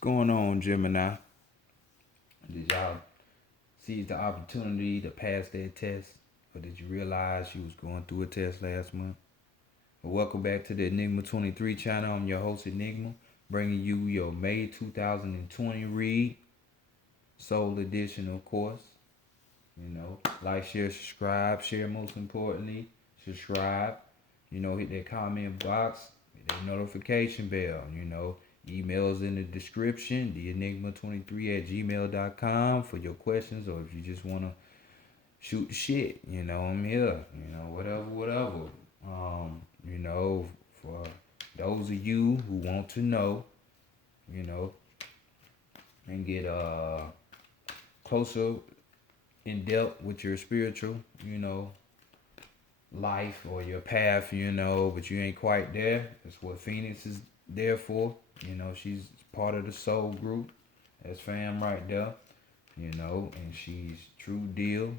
going on, Gemini? Did y'all seize the opportunity to pass that test? Or did you realize you was going through a test last month? Well, welcome back to the Enigma 23 channel. I'm your host, Enigma, bringing you your May 2020 read. Soul edition, of course. Like, share, subscribe. Share, most importantly. Subscribe. Hit that comment box. Hit that notification bell. Emails in the description. theenigma23@gmail.com for your questions, or if you just want to shoot the shit. I'm here. Whatever. For those of you who want to know, and get closer in depth with your spiritual, life or your path, but you ain't quite there. That's what Phoenix is there for. She's part of the soul group. That's fam right there. And she's true deal.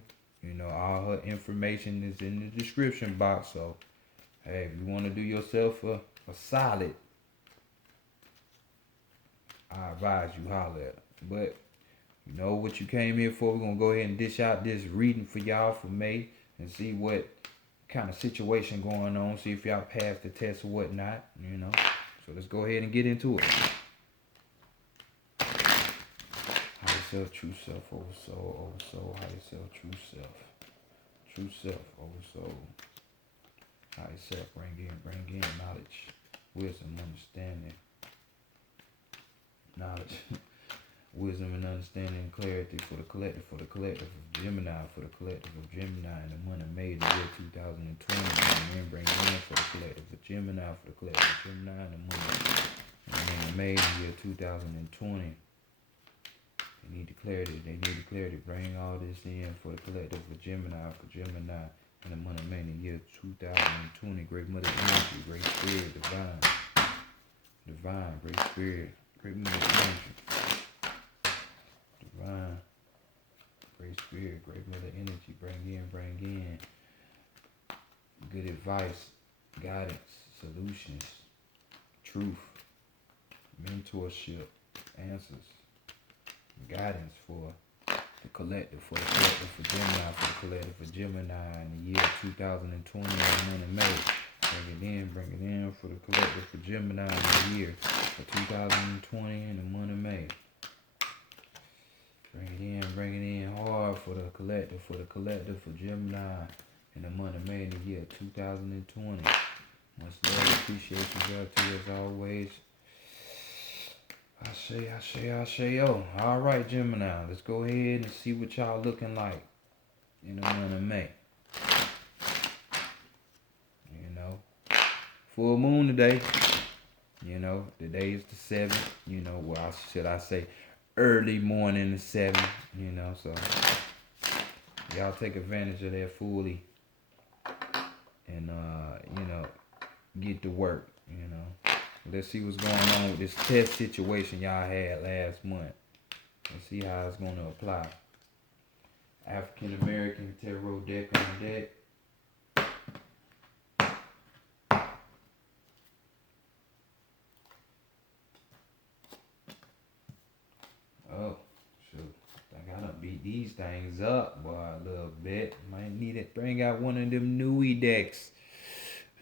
All her information is in the description box. So, hey, if you want to do yourself a solid, I advise you holler at her. But you know what you came here for. We're going to go ahead and dish out this reading for y'all for May and see what kind of situation going on. See if y'all passed the test or whatnot, So let's go ahead and get into it. Higher self, true self, over soul, higher self, true self. True self, over soul. Higher self, bring in knowledge, wisdom, understanding. Knowledge, wisdom and understanding and clarity for the collective of Gemini, for the collective of Gemini in the month of May, the year 2020. Bring in for the collective of Gemini, for the collective of Gemini in the month of May, the year 2020. They need clarity. Bring all this in for the collective of Gemini, for Gemini in the month of May, the year 2020. Great mother energy, great spirit, divine, great spirit. Great mother energy, divine, great spirit, great mother energy, bring in good advice, guidance, solutions, truth, mentorship, answers, guidance for the collective, for Gemini, for the collective for Gemini in the year 2020 in the month of May. Bring it in for the collective for Gemini in the year for 2020 in the month of May. Bring it in hard for the collective for Gemini in the month of May in the year 2020. Much love, appreciation, gratitude as always. I say, yo. All right, Gemini, let's go ahead and see what y'all looking like in the month of May. Full moon today. Today is the 7th. Well, should I say early morning the 7th. So y'all take advantage of that fully and get to work. Let's see what's going on with this test situation y'all had last month. Let's see how it's gonna apply. African American Tarot deck on deck. Oh, shoot. I gotta beat these things up, boy, a little bit. Might need to bring out one of them Nui decks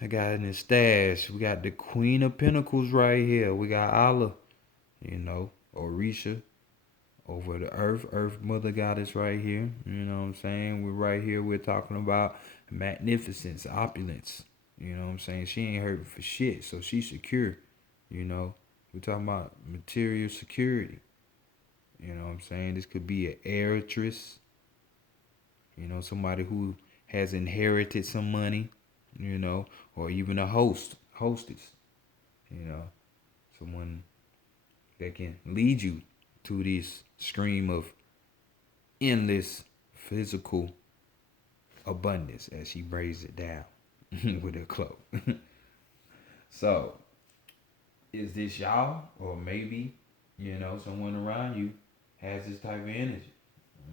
I got in the stash. We got the Queen of Pentacles right here. We got Allah, Orisha over the Earth Mother Goddess right here. You know what I'm saying? We're right here. We're talking about magnificence, opulence. You know what I'm saying? She ain't hurting for shit, so she's secure. We're talking about material security. You know what I'm saying? This could be an heiress. Somebody who has inherited some money, or even a hostess. Someone that can lead you to this stream of endless physical abundance as she braids it down with her cloak. So, is this y'all? Or maybe, someone around you has this type of energy.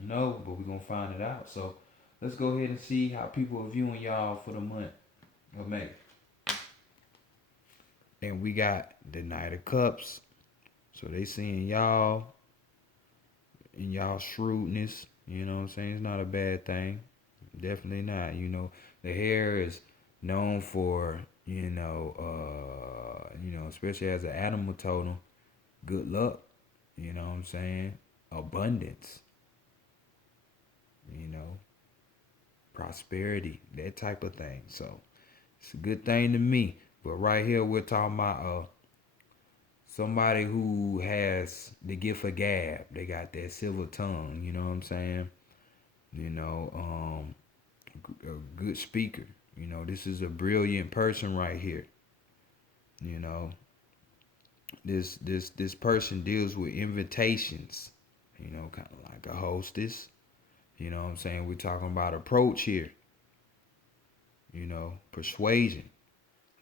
No, but we're going to find it out. So let's go ahead and see how people are viewing y'all for the month of May. And we got the Knight of Cups, So they seeing y'all and y'all shrewdness. You know what I'm saying? It's not a bad thing. Definitely not. The hair is known for, especially as an animal totem, good luck. You know what I'm saying? Abundance. You know, prosperity, that type of thing. So it's a good thing to me. But right here we're talking about somebody who has the gift of gab. They got that silver tongue, you know what I'm saying? You know, a good speaker. This is a brilliant person right here. You know, this person deals with invitations. Kind of like a hostess. You know what I'm saying? We're talking about approach here. Persuasion.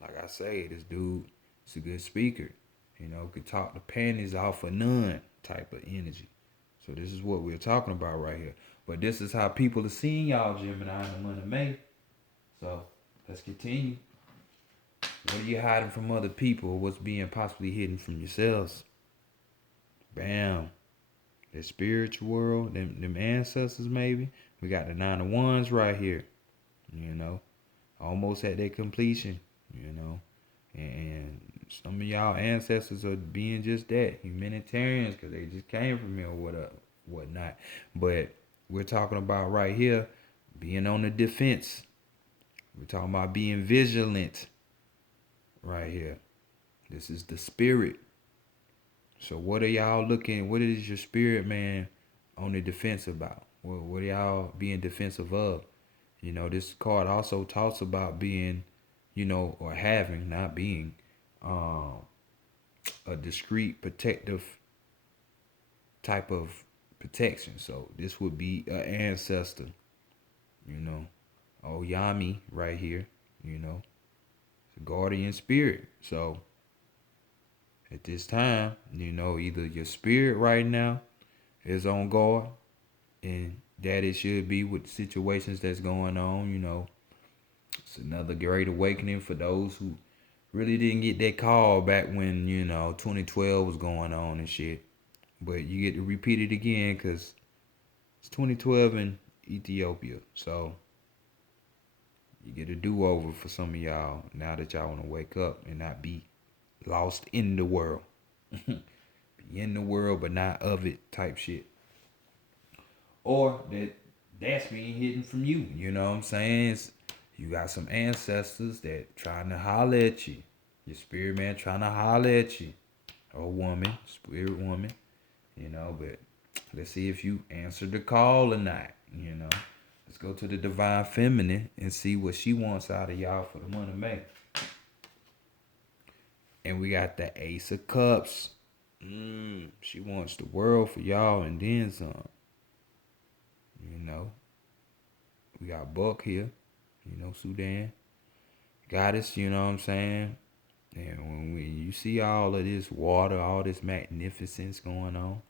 Like I say, this dude is a good speaker. Could talk the panties off of none type of energy. So this is what we're talking about right here. But this is how people are seeing y'all, Gemini, in the month of May. So let's continue. What are you hiding from other people? What's being possibly hidden from yourselves? Bam. The spiritual world, them ancestors maybe. We got the 9 of Wands right here. Almost at their completion. And some of y'all ancestors are being just that, humanitarians, because they just came from here or whatnot. But we're talking about right here being on the defense. We're talking about being vigilant right here. This is the spirit. So what are y'all looking, what is your spirit man on the defense about? What are y'all being defensive of? This card also talks about being, or having, not being, a discreet protective type of protection. So this would be an ancestor, Oyami right here, it's a guardian spirit. So at this time, either your spirit right now is on guard, and that it should be with situations that's going on. It's another great awakening for those who really didn't get that call back when 2012 was going on and shit. But you get to repeat it again because it's 2012 in Ethiopia. So you get a do-over for some of y'all now that y'all want to wake up and not be lost in the world. Be in the world but not of it type shit. Or that's being hidden from you. You know what I'm saying? You got some ancestors that trying to holler at you. Your spirit man trying to holler at you. Or woman, spirit woman. But let's see if you answer the call or not. Let's go to the divine feminine and see what she wants out of y'all for the month of May. And we got the Ace of Cups. She wants the world for y'all and then some. We got Buck here. Sudan. Goddess, you know what I'm saying? And when you see all of this water, all this magnificence going on,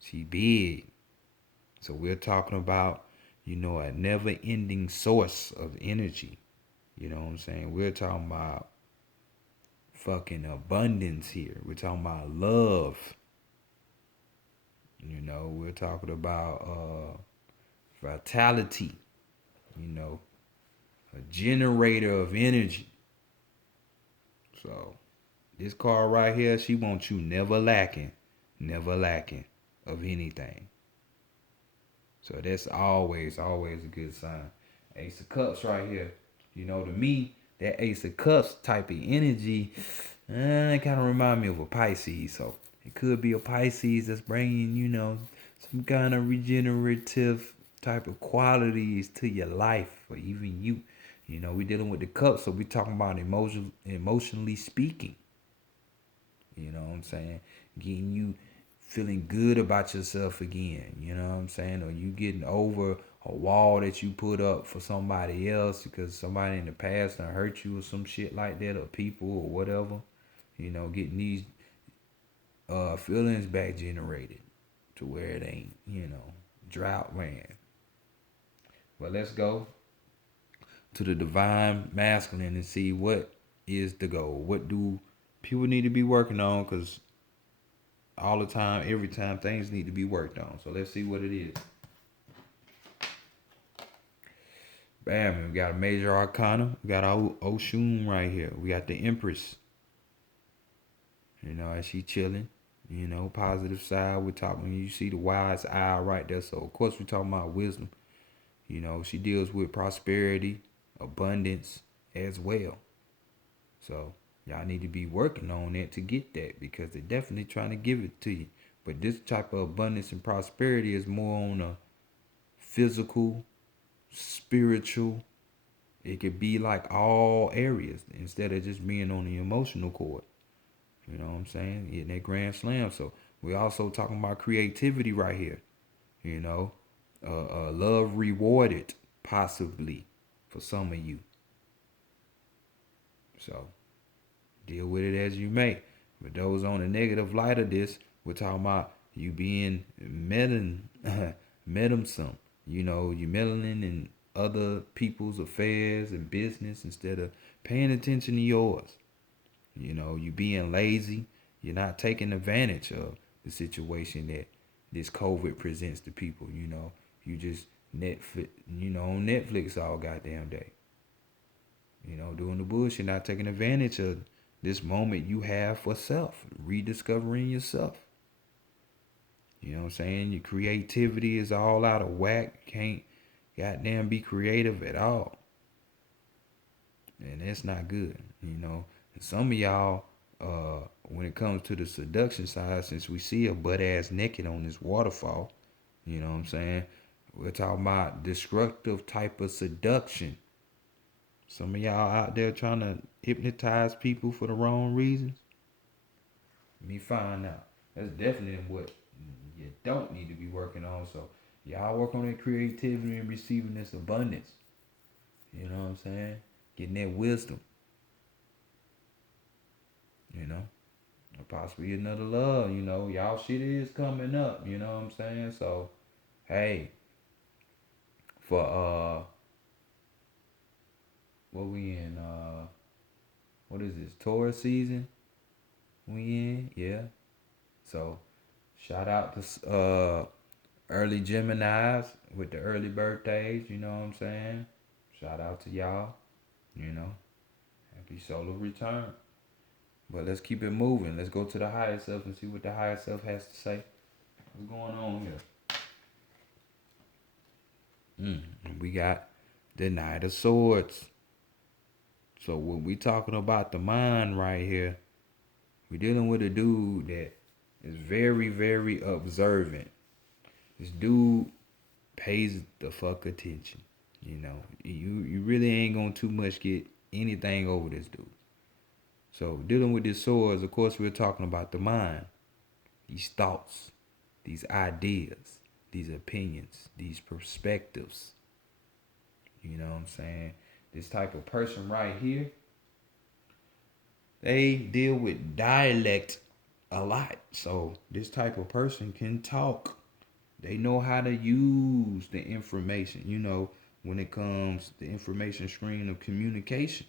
she big. So we're talking about, a never-ending source of energy. You know what I'm saying? We're talking about fucking abundance here. We're talking about love. We're talking about vitality. A generator of energy. So this card right here, she wants you never lacking of anything. So that's always a good sign. Ace of Cups right here. To me, that Ace of Cups type of energy, it kind of remind me of a Pisces. So it could be a Pisces that's bringing, some kind of regenerative type of qualities to your life, or even you. We're dealing with the cups, so we're talking about emotionally speaking. You know what I'm saying? Getting you feeling good about yourself again. You know what I'm saying? Or you getting over a wall that you put up for somebody else because somebody in the past done hurt you or some shit like that, or people or whatever. Getting these feelings back generated to where it ain't, drought land. But let's go to the divine masculine and see what is the goal. What do people need to be working on? Because all the time, every time, things need to be worked on. So let's see what it is. Bam, we got a major arcana. We got our Oshun right here. We got the Empress. As she chilling. Positive side. We're talking, you see the wise eye right there. So, of course, we're talking about wisdom. She deals with prosperity, abundance as well. So, y'all need to be working on that to get that, because they're definitely trying to give it to you. But this type of abundance and prosperity is more on a physical, spiritual. It could be like all areas instead of just being on the emotional cord. You know what I'm saying? Getting that grand slam. So we also talking about creativity right here. Love rewarded possibly for some of you. So deal with it as you may. But those on the negative light of this, we're talking about you being meddlesome. You meddling in other people's affairs and business instead of paying attention to yours. You being lazy. You're not taking advantage of the situation that this COVID presents to people. You just Netflix, on Netflix all goddamn day. Doing the bullshit, not taking advantage of this moment you have for self, rediscovering yourself. You know what I'm saying? Your creativity is all out of whack. Can't goddamn be creative at all. And that's not good. And some of y'all, when it comes to the seduction side, since we see a butt ass naked on this waterfall, you know what I'm saying? We're talking about destructive type of seduction. Some of y'all out there trying to hypnotize people for the wrong reasons. Let me find out. That's definitely what you don't need to be working on. So y'all work on that creativity and receiving this abundance. You know what I'm saying? Getting that wisdom. Possibly another love. Y'all shit is coming up. You know what I'm saying? So, hey, for what we in? What is this? Taurus season? We in? Yeah. So, shout out to early Geminis with the early birthdays. You know what I'm saying? Shout out to y'all. Happy solar return. But let's keep it moving. Let's go to the higher self and see what the higher self has to say. What's going on here? We got the Knight of Swords. So when we talking about the mind right here, we're dealing with a dude that is very, very observant. This dude pays the fuck attention. You really ain't gonna too much get anything over this dude. So dealing with these swords, of course, we're talking about the mind, these thoughts, these ideas, these opinions, these perspectives. You know what I'm saying? This type of person right here, they deal with dialect a lot. So this type of person can talk. They know how to use the information, when it comes to the information screen of communication.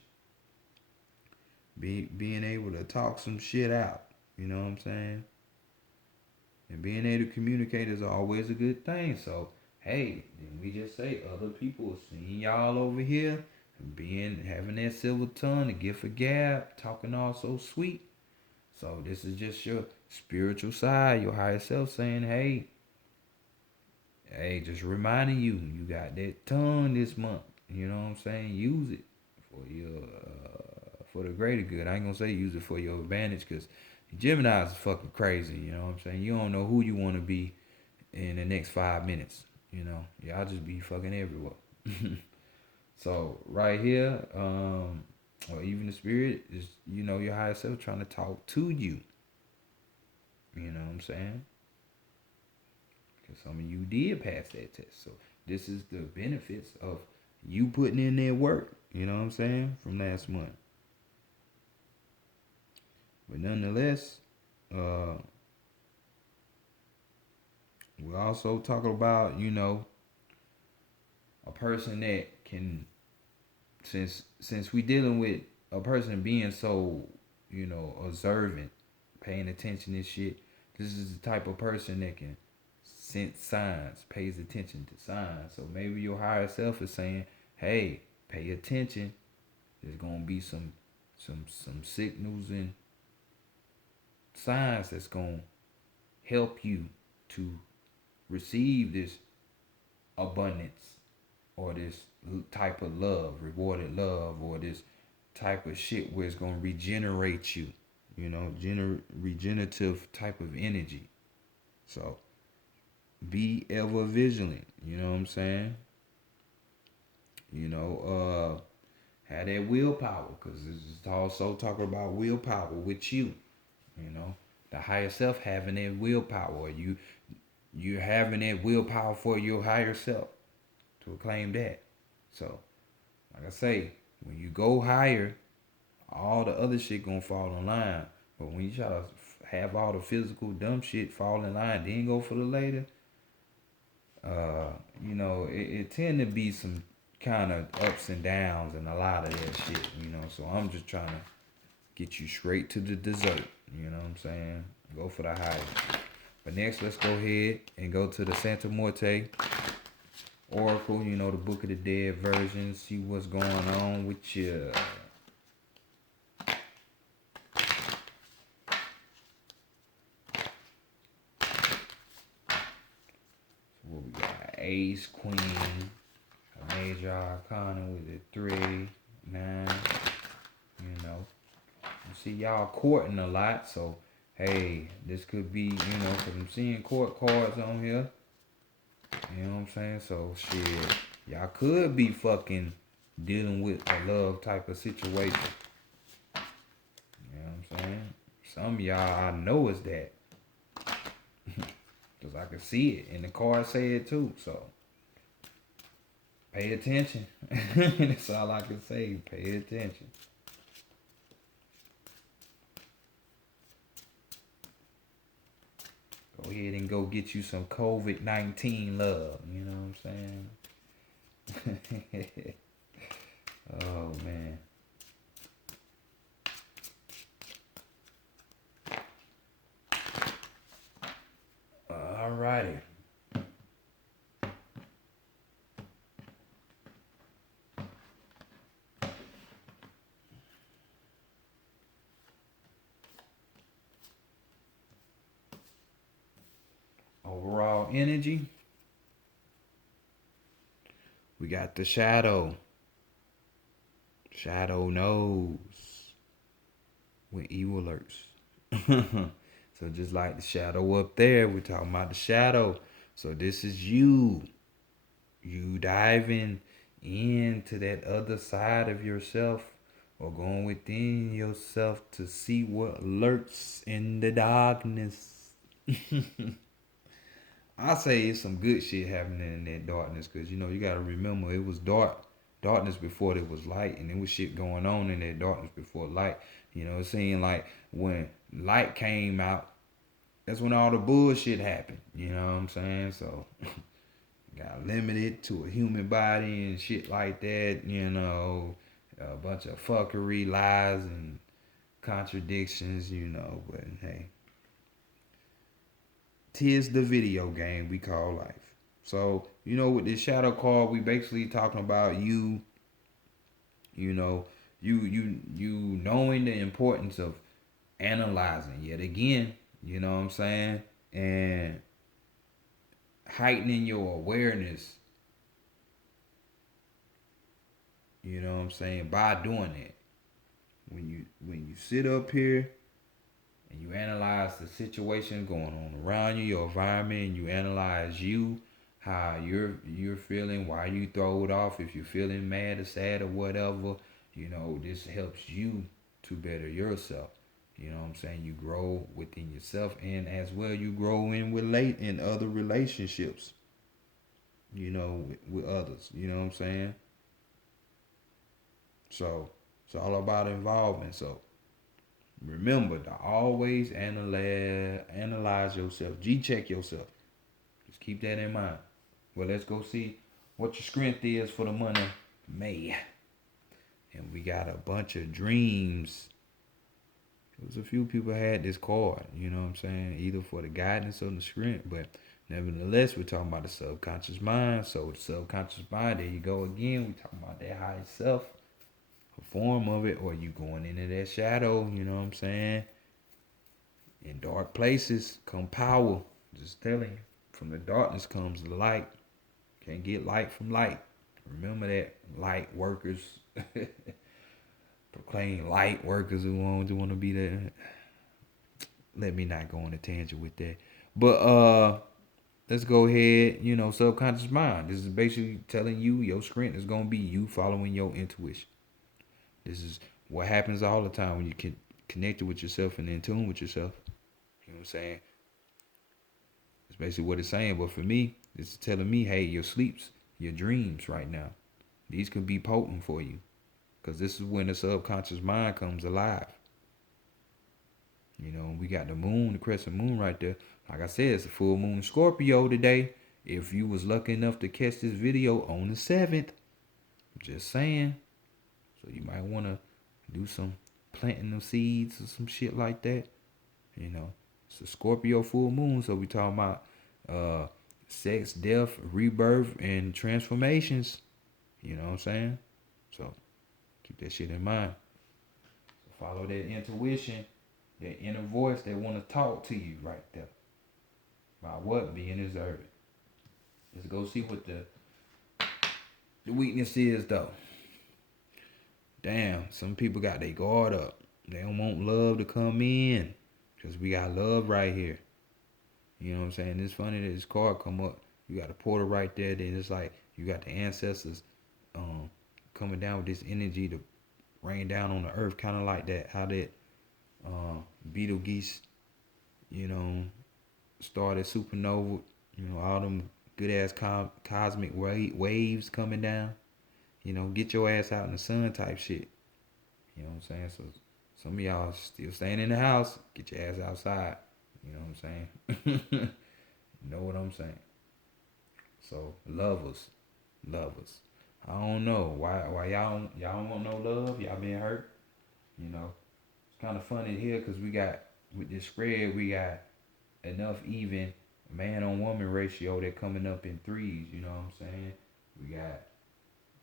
Being able to talk some shit out. You know what I'm saying? And being able to communicate is always a good thing. So, hey, then we just say other people seeing y'all over here and having that silver tongue, the gift of gab, talking all so sweet. So this is just your spiritual side, your higher self saying, hey, just reminding you, you got that tongue this month. You know what I'm saying? Use it for your for the greater good. I ain't gonna say use it for your advantage, because Gemini is fucking crazy. You know what I'm saying? You don't know who you want to be in the next 5 minutes. Y'all just be fucking everywhere. So right here, or even the spirit is, your higher self trying to talk to you. You know what I'm saying? Because some of you did pass that test. So this is the benefits of you putting in that work. You know what I'm saying? From last month. But nonetheless, we're also talking about, a person that can, since we dealing with a person being so, observant, paying attention to shit, This is the type of person that can sense signs, pays attention to signs. So maybe your higher self is saying, hey, pay attention. There's gonna be some signals and signs that's gonna help you to receive this abundance or this type of love, rewarded love, or this type of shit where it's gonna regenerate you, regenerative type of energy. So be ever vigilant. You know what I'm saying? You know, have that willpower, because it's also talking about willpower with you. You know, the higher self having that willpower. You're having that willpower for your higher self to acclaim that. So, like I say, when you go higher, all the other shit gonna fall in line. But when you try to have all the physical dumb shit fall in line, then go for the later, it tend to be some kind of ups and downs and a lot of that shit, So I'm just trying to get you straight to the dessert, you know what I'm saying? Go for the high. But next, let's go ahead and go to the Santa Muerte Oracle, the Book of the Dead version, see what's going on with you. So what we got? Ace, Queen, a major arcana with a 3, 9, You see y'all courting a lot, so hey, this could be, because I'm seeing court cards on here. You know what I'm saying? So shit, y'all could be fucking dealing with a love type of situation. You know what I'm saying? Some of y'all I know is that. Cause I can see it. And the cards say it too. So pay attention. That's all I can say. Pay attention. Go ahead and go get you some COVID-19 love. You know what I'm saying? Oh, man. Alrighty. Overall energy. We got the shadow. Shadow knows when evil lurks. So just like the shadow up there, we're talking about the shadow. So this is you. You diving into that other side of yourself or going within yourself to see what lurks in the darkness. I say it's some good shit happening in that darkness because, you got to remember it was darkness before there was light, and there was shit going on in that darkness before light. It seemed like when light came out, that's when all the bullshit happened. You know what I'm saying? So got limited to a human body and shit like that. A bunch of fuckery, lies, and contradictions. But hey, 'tis the video game we call life. So with this shadow card, we basically talking about you. You knowing the importance of analyzing yet again. You know what I'm saying? And heightening your awareness, by doing that. When you sit up here and you analyze the situation going on around you, your environment, and you analyze you, how you're feeling, why you throw it off, if you're feeling mad or sad or whatever, this helps you to better yourself. You know what I'm saying? You grow within yourself, and as well you grow in other relationships. With others. You know what I'm saying? So it's all about involvement. So remember to always analyze yourself. G-check yourself. Just keep that in mind. Well, let's go see what your strength is for the month of May. And we got a bunch of dreams It was a few people had this card, you know what I'm saying? Either for the guidance or the strength, but nevertheless, we're talking about the subconscious mind. So the subconscious mind, there you go again. We're talking about that higher self, a form of it, or you going into that shadow, you know what I'm saying? In dark places come power. Just telling you. From the darkness comes the light. Can't get light from light. Remember that, light workers. Proclaim light workers who want to be there. Let me not go on a tangent with that. But let's go ahead. Subconscious mind. This is basically telling you your strength is gonna be you following your intuition. This is what happens all the time when you can connected with yourself and in tune with yourself. You know what I'm saying? It's basically what it's saying. But for me, it's telling me, hey, your sleeps, your dreams right now, these could be potent for you. Because this is when the subconscious mind comes alive. We got the moon, the crescent moon right there. Like I said, it's a full moon Scorpio today. If you was lucky enough to catch this video on the 7th, just saying. So you might want to do some planting of seeds or some shit like that. It's a Scorpio full moon, so we talking about sex, death, rebirth, and transformations. You know what I'm saying? So keep that shit in mind. So follow that intuition, that inner voice that want to talk to you right there. About what? Being deserving. Let's go see what the weakness is, though. Damn, some people got their guard up. They don't want love to come in. Because we got love right here. You know what I'm saying? It's funny that this card come up. You got a portal right there. Then it's like you got the ancestors coming down with this energy to rain down on the earth. Kind of like that. How that Betelgeuse, started supernova. All them good ass cosmic waves coming down. Get your ass out in the sun type shit. You know what I'm saying? So some of y'all still staying in the house. Get your ass outside. You know what I'm saying? You know what I'm saying? So lovers. I don't know why y'all don't want no love. Y'all been hurt. It's kind of funny here because we got with this spread we got enough even man on woman ratio that coming up in threes. You know what I'm saying? We got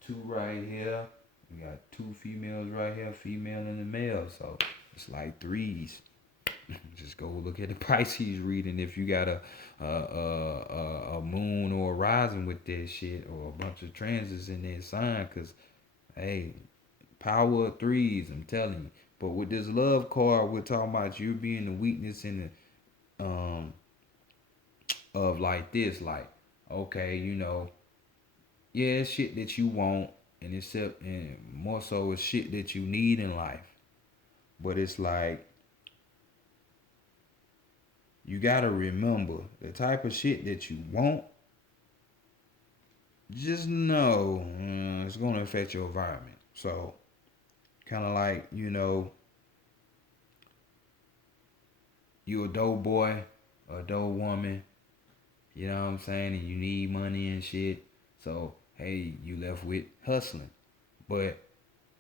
two right here. We got two females right here, female and the male. So it's like threes. Just go look at the Pisces reading if you got a moon or a rising with that shit or a bunch of transits in that sign. Cause hey, power of threes, I'm telling you. But with this love card, we're talking about you being the weakness in the of like this, like okay, yeah, it's shit that you want, and more so it's shit that you need in life. But it's like you gotta remember the type of shit that you want. Just know it's gonna affect your environment. So, kind of like you a dope boy, a dope woman. You know what I'm saying? And you need money and shit. So hey, you left with hustling. But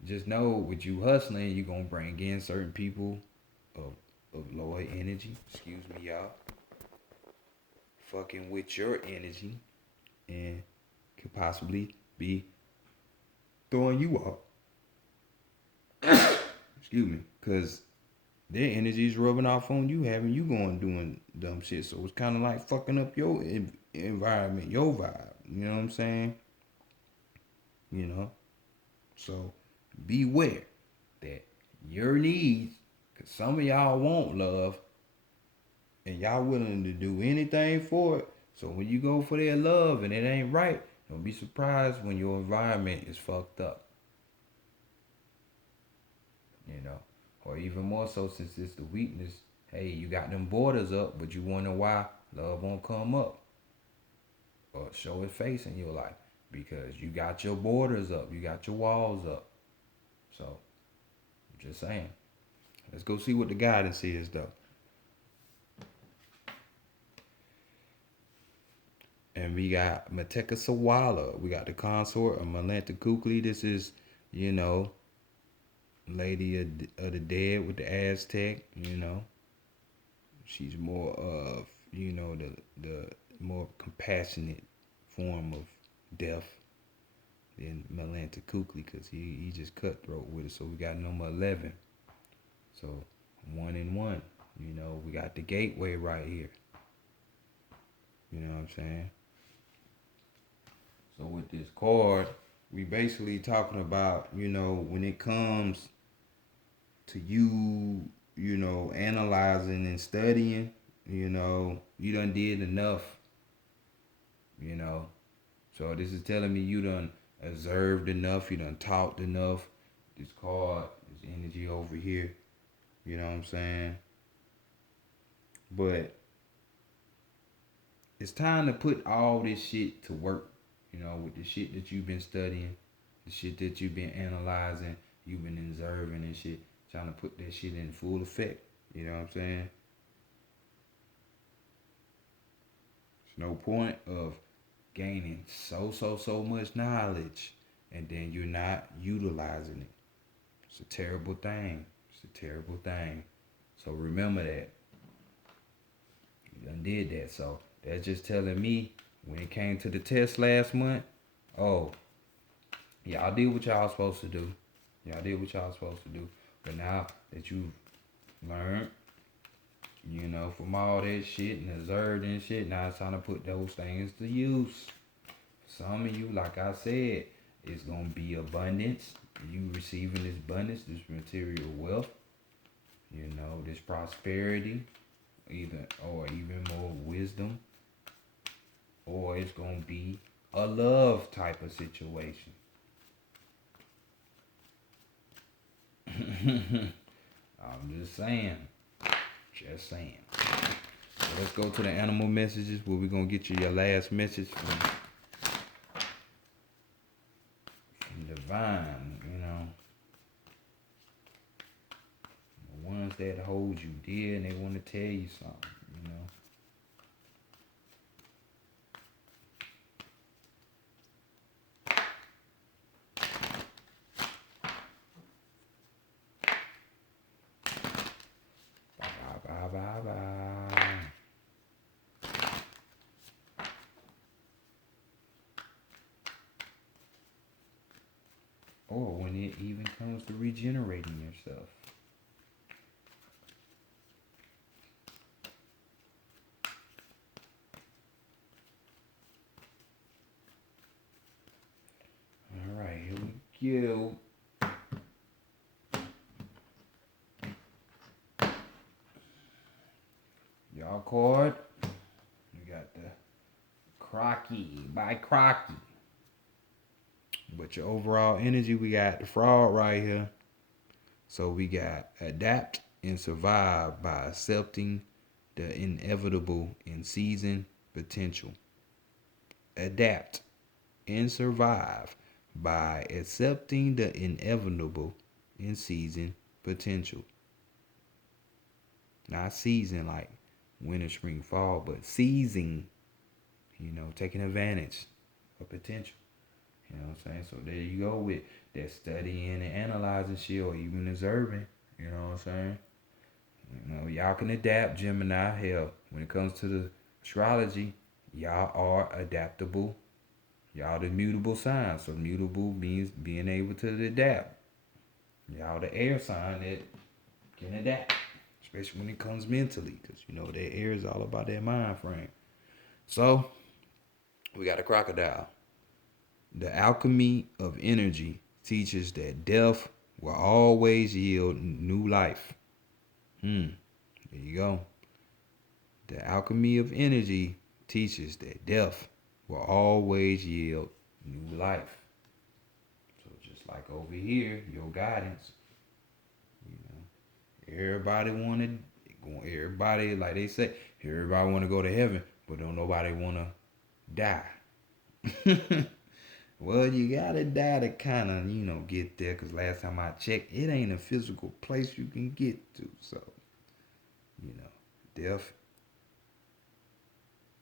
just know with you hustling, you're gonna bring in certain people of lower energy. Excuse me, y'all. Fucking with your energy and could possibly be throwing you off. Excuse me, because their energy is rubbing off on you, having you going doing dumb shit. So it's kind of like fucking up your environment, your vibe. You know what I'm saying? So beware that your needs, because some of y'all want love and y'all willing to do anything for it. So when you go for that love and it ain't right, don't be surprised when your environment is fucked up. Or even more so since it's the weakness. Hey, you got them borders up, but you wonder why love won't come up or show its face in your life because you got your borders up, you got your walls up. So, I'm just saying. Let's go see what the guidance is, though. And we got Mateka Sawala. We got the consort of Malanta Kukli. This is, lady of the dead with the Aztec. She's more of the more compassionate form of death than Melanta Kukli, because he just cutthroat with it. So we got number 11. So 1 and 1. We got the gateway right here. You know what I'm saying? So with this card, we basically talking about, when it comes to analyzing and studying, you done did enough, you know. So this is telling me you done observed enough, you done talked enough. This card, this energy over here, you know what I'm saying? But it's time to put all this shit to work, with the shit that you've been studying, the shit that you've been analyzing, you've been observing and shit. Trying to put that shit in full effect. You know what I'm saying? There's no point of gaining so much knowledge and then you're not utilizing it. It's a terrible thing. It's a terrible thing. So remember that. You done did that. So that's just telling me when it came to the test last month, oh, y'all did what y'all supposed to do. Y'all did what y'all supposed to do. But now that you've learned, from all that shit and observed and shit, now it's time to put those things to use. Some of you, like I said, it's going to be abundance. You receiving this abundance, this material wealth, this prosperity, or even more wisdom, or it's going to be a love type of situation. I'm just saying. Just saying. So let's go to the animal messages where we're going to get you your last message from divine, The ones that hold you dear and they want to tell you something, Bye, bye, bye. Or when it even comes to regenerating yourself. All right, here we go. Y'all card. We got the Crocky by Crocky. But your overall energy, we got the fraud right here. So we got adapt and survive by accepting the inevitable and seizing potential. Adapt and survive by accepting the inevitable and seizing potential. Not seizing like winter, spring, fall, but seizing, taking advantage of potential. You know what I'm saying? So there you go with that studying and analyzing shit or even observing. You know what I'm saying? Y'all can adapt, Gemini. Hell, when it comes to the astrology, y'all are adaptable. Y'all the mutable sign. So mutable means being able to adapt. Y'all the air sign that can adapt. Especially when it comes mentally. Because, that air is all about that mind frame. So, we got a crocodile. The alchemy of energy teaches that death will always yield new life. There you go. The alchemy of energy teaches that death will always yield new life. So just like over here, your guidance, everybody, like they say, everybody want to go to heaven, but don't nobody want to die. Well, you gotta die to kind of, get there. Because last time I checked, it ain't a physical place you can get to. So, death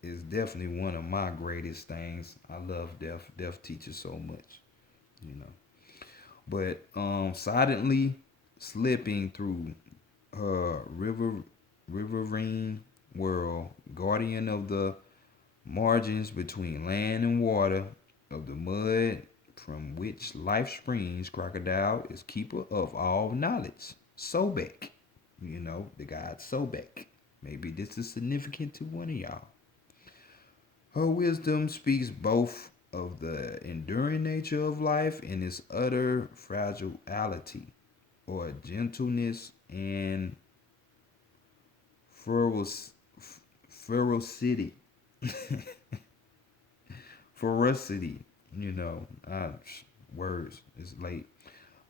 is definitely one of my greatest things. I love death. Death teaches so much, But silently slipping through her riverine world, guardian of the margins between land and water, of the mud from which life springs. Crocodile is keeper of all knowledge. Sobek, the god Sobek. Maybe this is significant to one of y'all. Her wisdom speaks both of the enduring nature of life and its utter fragility, or gentleness and ferocity. Ferocity, words, it's late.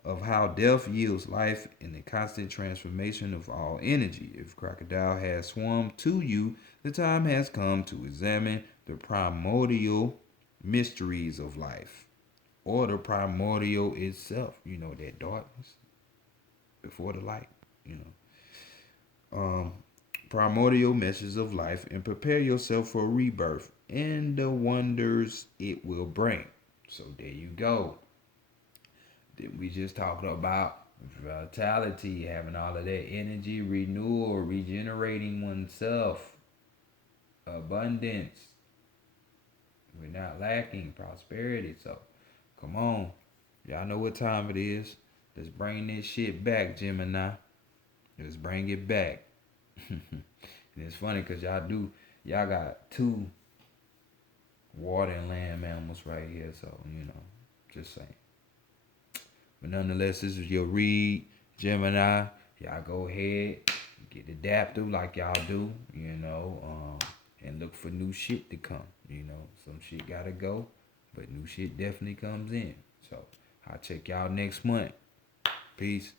Of how death yields life in the constant transformation of all energy. If crocodile has swarmed to you, the time has come to examine the primordial mysteries of life, or the primordial itself, that darkness before the light, you know. Primordial messages of life, and prepare yourself for rebirth and the wonders it will bring. So there you go. We just talked about vitality, having all of that energy, renewal, regenerating oneself, abundance. We're not lacking prosperity. So come on. Y'all know what time it is. Let's bring this shit back, Gemini. Let's bring it back. And it's funny because y'all got two water and land mammals right here. So, just saying. But nonetheless, this is your read, Gemini. Y'all go ahead, get adaptive like y'all do, and look for new shit to come. Some shit gotta go, but new shit definitely comes in. So I'll check y'all next month. Peace.